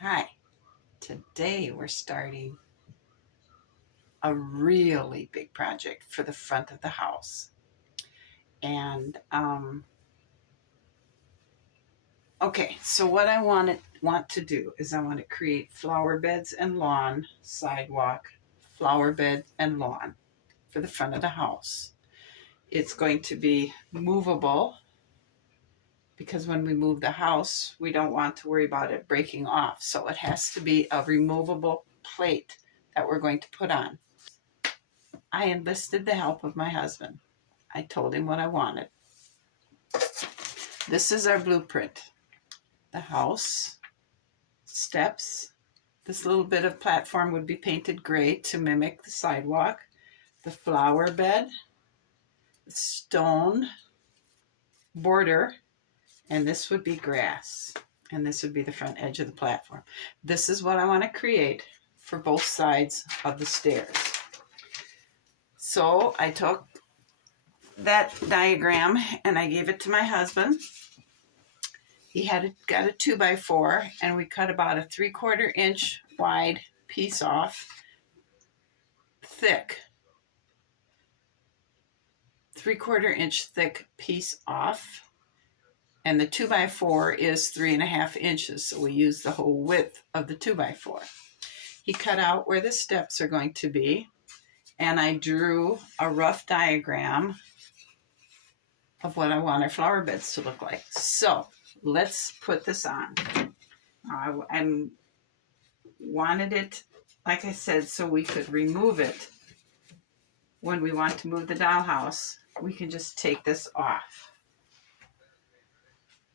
Hi, today we're starting a really big project for the front of the house. And okay, so what I want to do is I want to create flower beds and lawn, sidewalk, flower bed and lawn for the front of the house. It's going to be movable because when we move the house, we don't want to worry about it breaking off. So it has to be a removable plate that we're going to put on. I enlisted the help of my husband. I told him what I wanted. This is our blueprint. The house, steps. This little bit of platform would be painted gray to mimic the sidewalk. The flower bed, stone border, and this would be grass. And this would be the front edge of the platform. This is what I want to create for both sides of the stairs. So I took that diagram and I gave it to my husband. He got a 2x4 and we cut about a 3/4 inch wide piece off, thick, 3/4 inch thick piece off. And the 2x4 is 3.5 inches. So we use the whole width of the 2x4. He cut out where the steps are going to be. And I drew a rough diagram of what I want our flower beds to look like. So let's put this on. I wanted it, like I said, so we could remove it when we want to move the dollhouse. We can just take this off.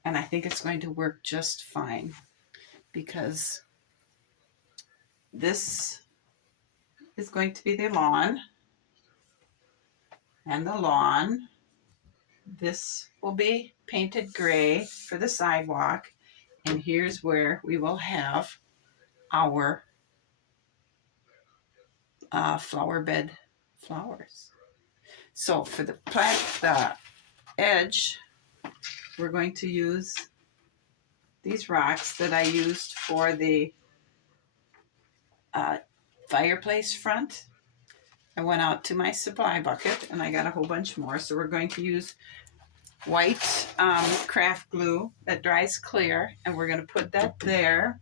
And I think it's going to work just fine because this is going to be the lawn. And the lawn, this will be painted gray for the sidewalk. And here's where we will have our flower bed flowers. So for the edge, we're going to use these rocks that I used for the fireplace front. I went out to my supply bucket and I got a whole bunch more. So we're going to use white craft glue that dries clear, and we're going to put that there.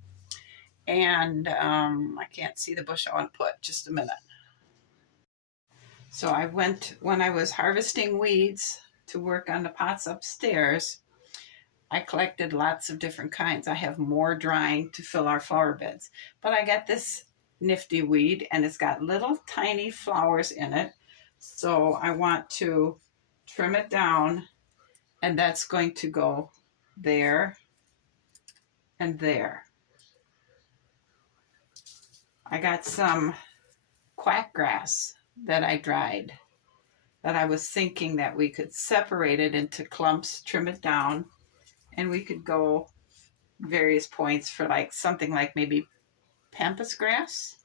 And I can't see the bush I want to put. Just a minute. So I went, when I was harvesting weeds to work on the pots upstairs, I collected lots of different kinds. I have more drying to fill our flower beds. But I got this nifty weed, and it's got little tiny flowers in it. So I want to trim it down, and that's going to go there and there. I got some quackgrass that I dried that I was thinking that we could separate it into clumps, trim it down, and we could go various points for like something like maybe pampas grass.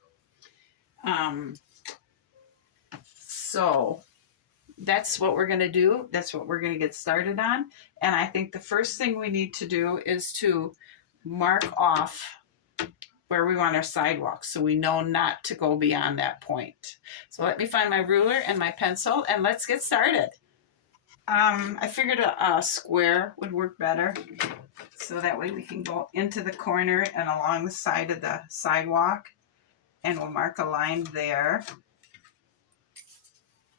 So that's what we're going to do. That's what we're going to get started on. And I think the first thing we need to do is to mark off where we want our sidewalk so we know not to go beyond that point. So let me find my ruler and my pencil and let's get started. I figured a square would work better so that way we can go into the corner and along the side of the sidewalk, and we'll mark a line there.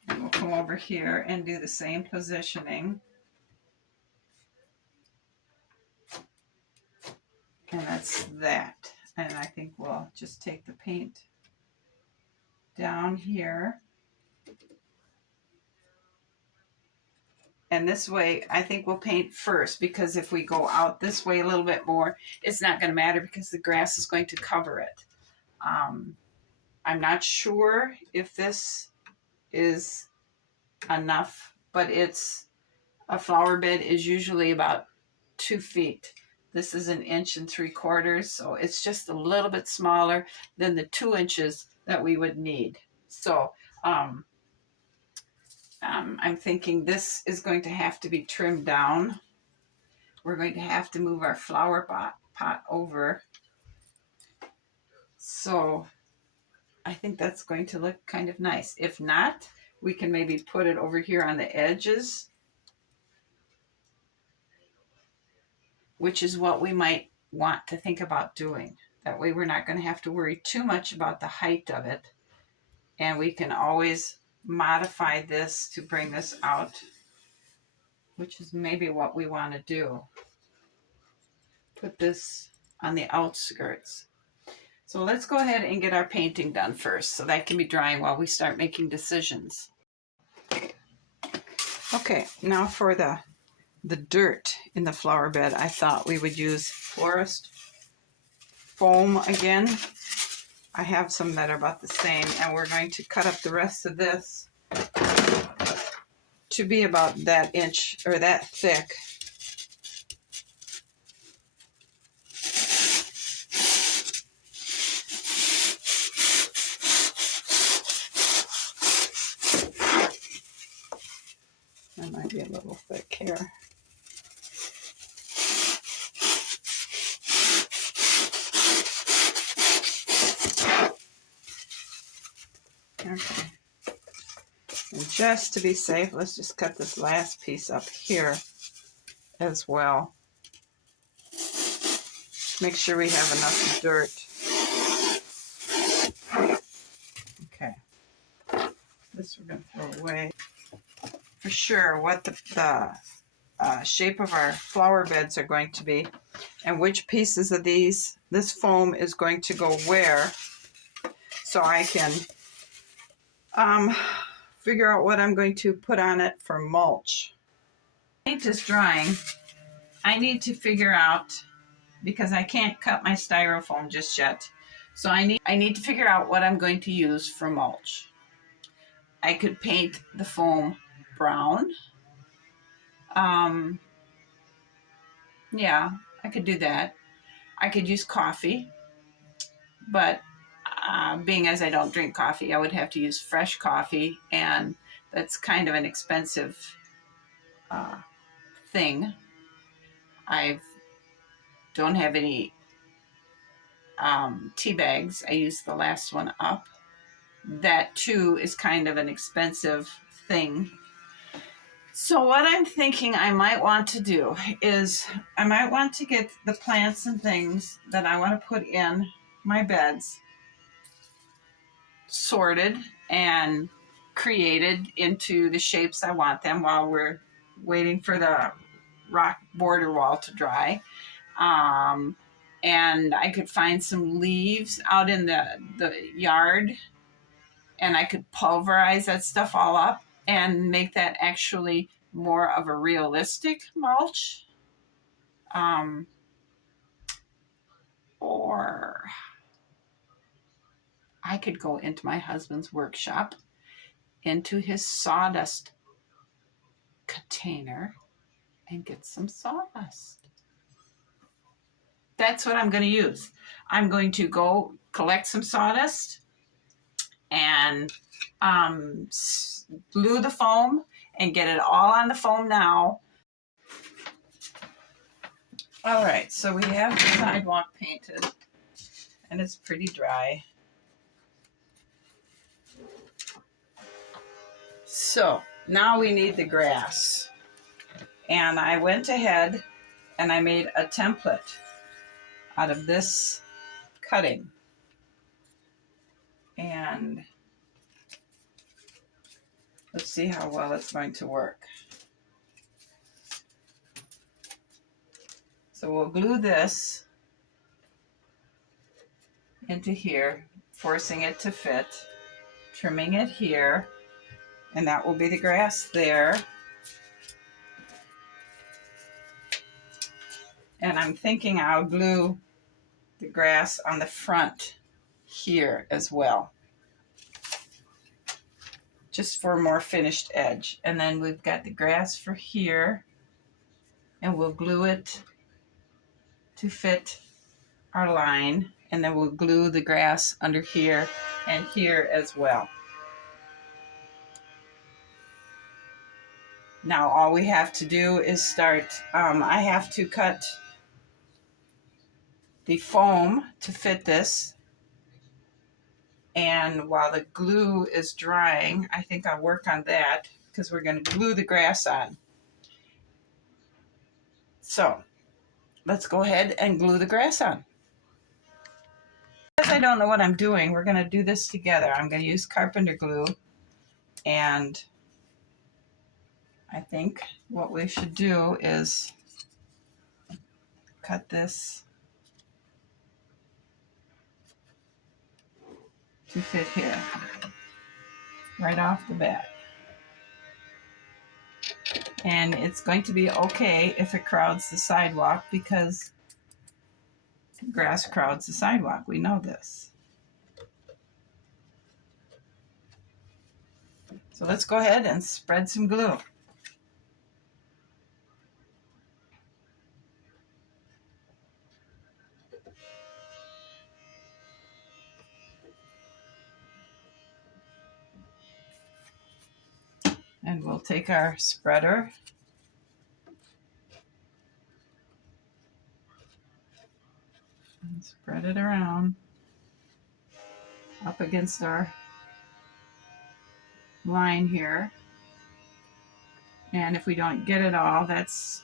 And we'll come over here and do the same positioning. And that's that. And I think we'll just take the paint down here. And this way, I think we'll paint first, because if we go out this way a little bit more, it's not going to matter because the grass is going to cover it. I'm not sure if this is enough, but a flower bed is usually about 2 feet. This is 1.75 inches, so it's just a little bit smaller than the 2 inches that we would need. So I'm thinking this is going to have to be trimmed down. We're going to have to move our flower pot over So I think that's going to look kind of nice. If not, we can maybe put it over here on the edges, which is what we might want to think about doing. That way we're not going to have to worry too much about the height of it. And we can always modify this to bring this out, which is maybe what we want to do. Put this on the outskirts. So let's go ahead and get our painting done first, so that can be drying while we start making decisions. Okay, now for the dirt in the flower bed, I thought we would use Florist foam again. I have some that are about the same, and we're going to cut up the rest of this to be about that inch or that thick. That might be a little thick here. Okay. And just to be safe, let's just cut this last piece up here as well. Make sure we have enough dirt. Okay. This we're going to throw away. For sure what the shape of our flower beds are going to be and which pieces of this foam is going to go where, so I can figure out what I'm going to put on it for mulch. Paint is drying. I need to figure out, because I can't cut my styrofoam just yet, so I need to figure out what I'm going to use for mulch. I could paint the foam brown. Yeah, I could do that. I could use coffee, but being as I don't drink coffee, I would have to use fresh coffee, and that's kind of an expensive thing. I don't have any tea bags. I used the last one up. That too is kind of an expensive thing. So what I'm thinking I might want to do is I might want to get the plants and things that I want to put in my beds sorted and created into the shapes I want them while we're waiting for the rock border wall to dry. And I could find some leaves out in the yard, and I could pulverize that stuff all up and make that actually more of a realistic mulch. Or I could go into my husband's workshop, into his sawdust container, and get some sawdust. That's what I'm going to use. I'm going to go collect some sawdust and glue the foam and get it all on the foam now. All right, so we have the sidewalk painted, and it's pretty dry. So now we need the grass. And I went ahead and I made a template out of this cutting. And let's see how well it's going to work. So we'll glue this into here, forcing it to fit, trimming it here, and that will be the grass there. And I'm thinking I'll glue the grass on the front here as well, just for a more finished edge. And then we've got the grass for here, and we'll glue it to fit our line, and then we'll glue the grass under here and here as well. Now all we have to do is start, I have to cut the foam to fit this And while the glue is drying, I think I'll work on that because we're going to glue the grass on. So let's go ahead and glue the grass on. Because I don't know what I'm doing, we're going to do this together. I'm going to use carpenter glue, and I think what we should do is cut this to fit here right off the bat. And it's going to be okay if it crowds the sidewalk because grass crowds the sidewalk. We know this. So let's go ahead and spread some glue. And we'll take our spreader and spread it around up against our line here. And if we don't get it all, that's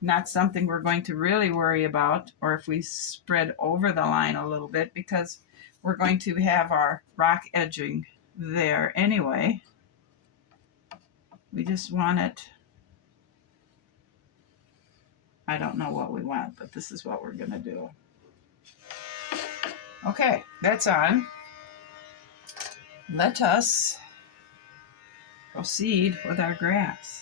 not something we're going to really worry about, or if we spread over the line a little bit, because we're going to have our rock edging there anyway. We just want it, I don't know what we want, but this is what we're going to do. Okay, that's on. Let us proceed with our grass.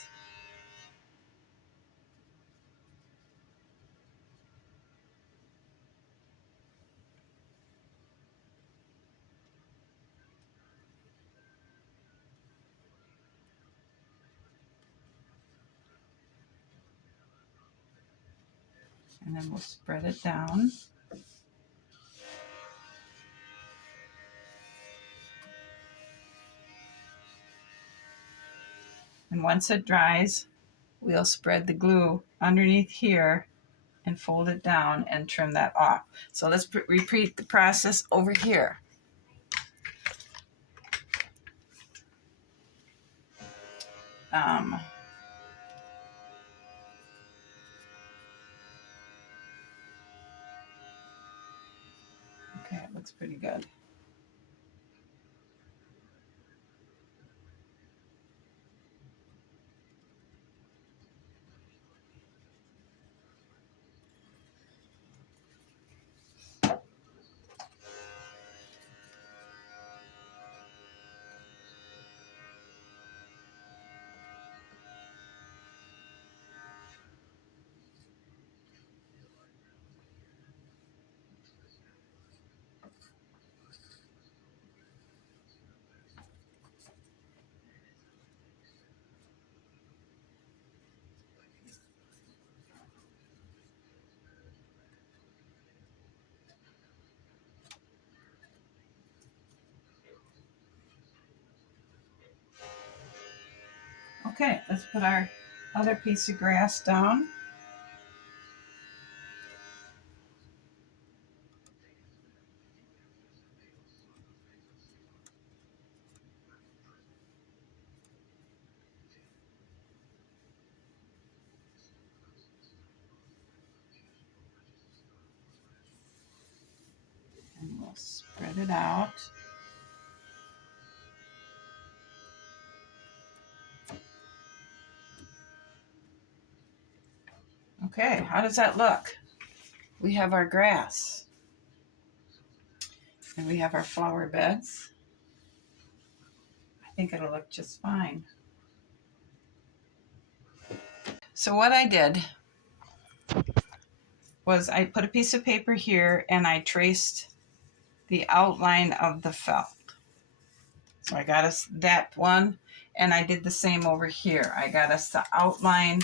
And then we'll spread it down. And once it dries, we'll spread the glue underneath here and fold it down and trim that off. So let's repeat the process over here. Okay, it looks pretty good. Okay, let's put our other piece of grass down. And we'll spread it out. Okay, how does that look? We have our grass. And we have our flower beds. I think it'll look just fine. So what I did was I put a piece of paper here and I traced the outline of the felt. So I got us that one, and I did the same over here. I got us the outline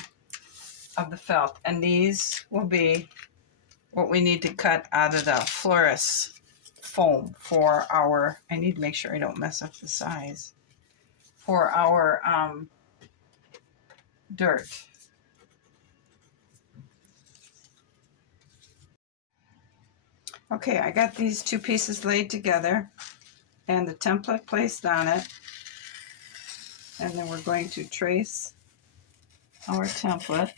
of the felt, and these will be what we need to cut out of the Floris foam for our, I need to make sure I don't mess up the size, for our dirt. Okay, I got these two pieces laid together. and the template placed on it. And then we're going to trace our template.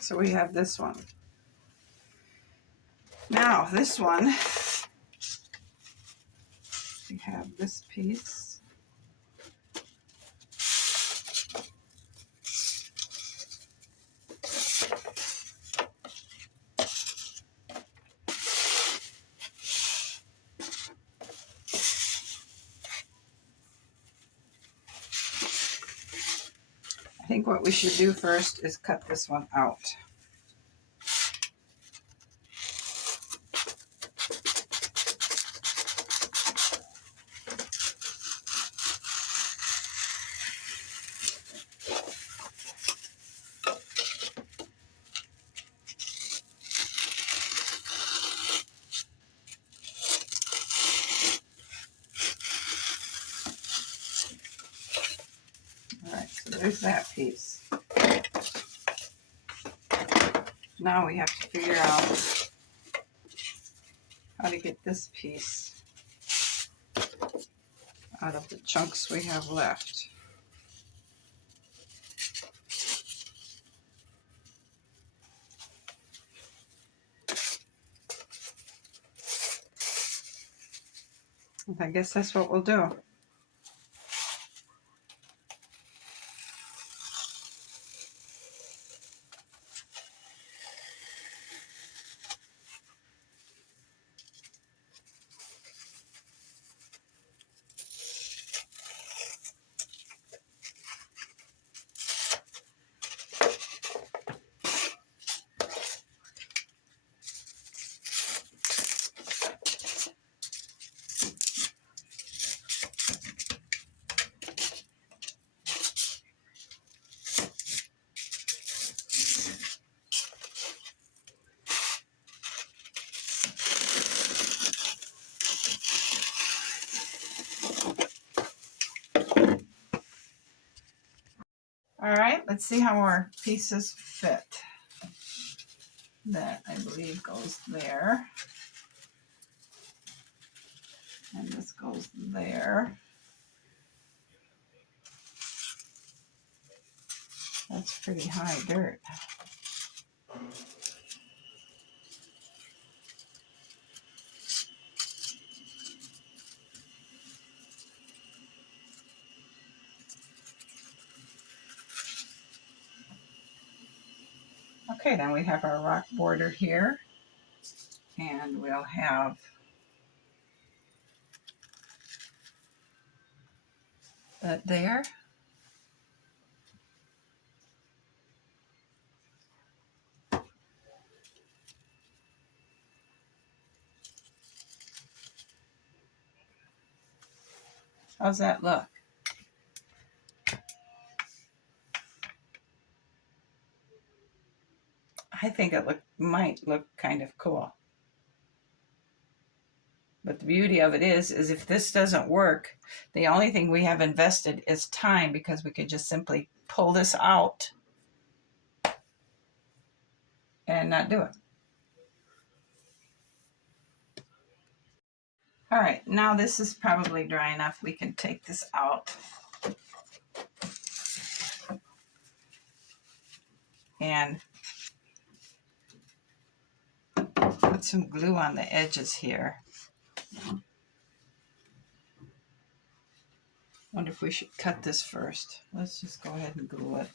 So we have this one. Now this one, we have this piece. I think what we should do first is cut this one out. All right, so there's that piece. Now we have to figure out how to get this piece out of the chunks we have left. I guess that's what we'll do. All right, let's see how our pieces fit. That, I believe, goes there. And this goes there. That's pretty high dirt. Okay, then we have our rock border here, and we'll have that there. How's that look? I think it might look kind of cool. But the beauty of it is if this doesn't work, the only thing we have invested is time, because we could just simply pull this out and not do it. All right, now this is probably dry enough. We can take this out. And put some glue on the edges here. Wonder if we should cut this first. Let's just go ahead and glue it.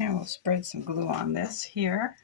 And we'll spread some glue on this here.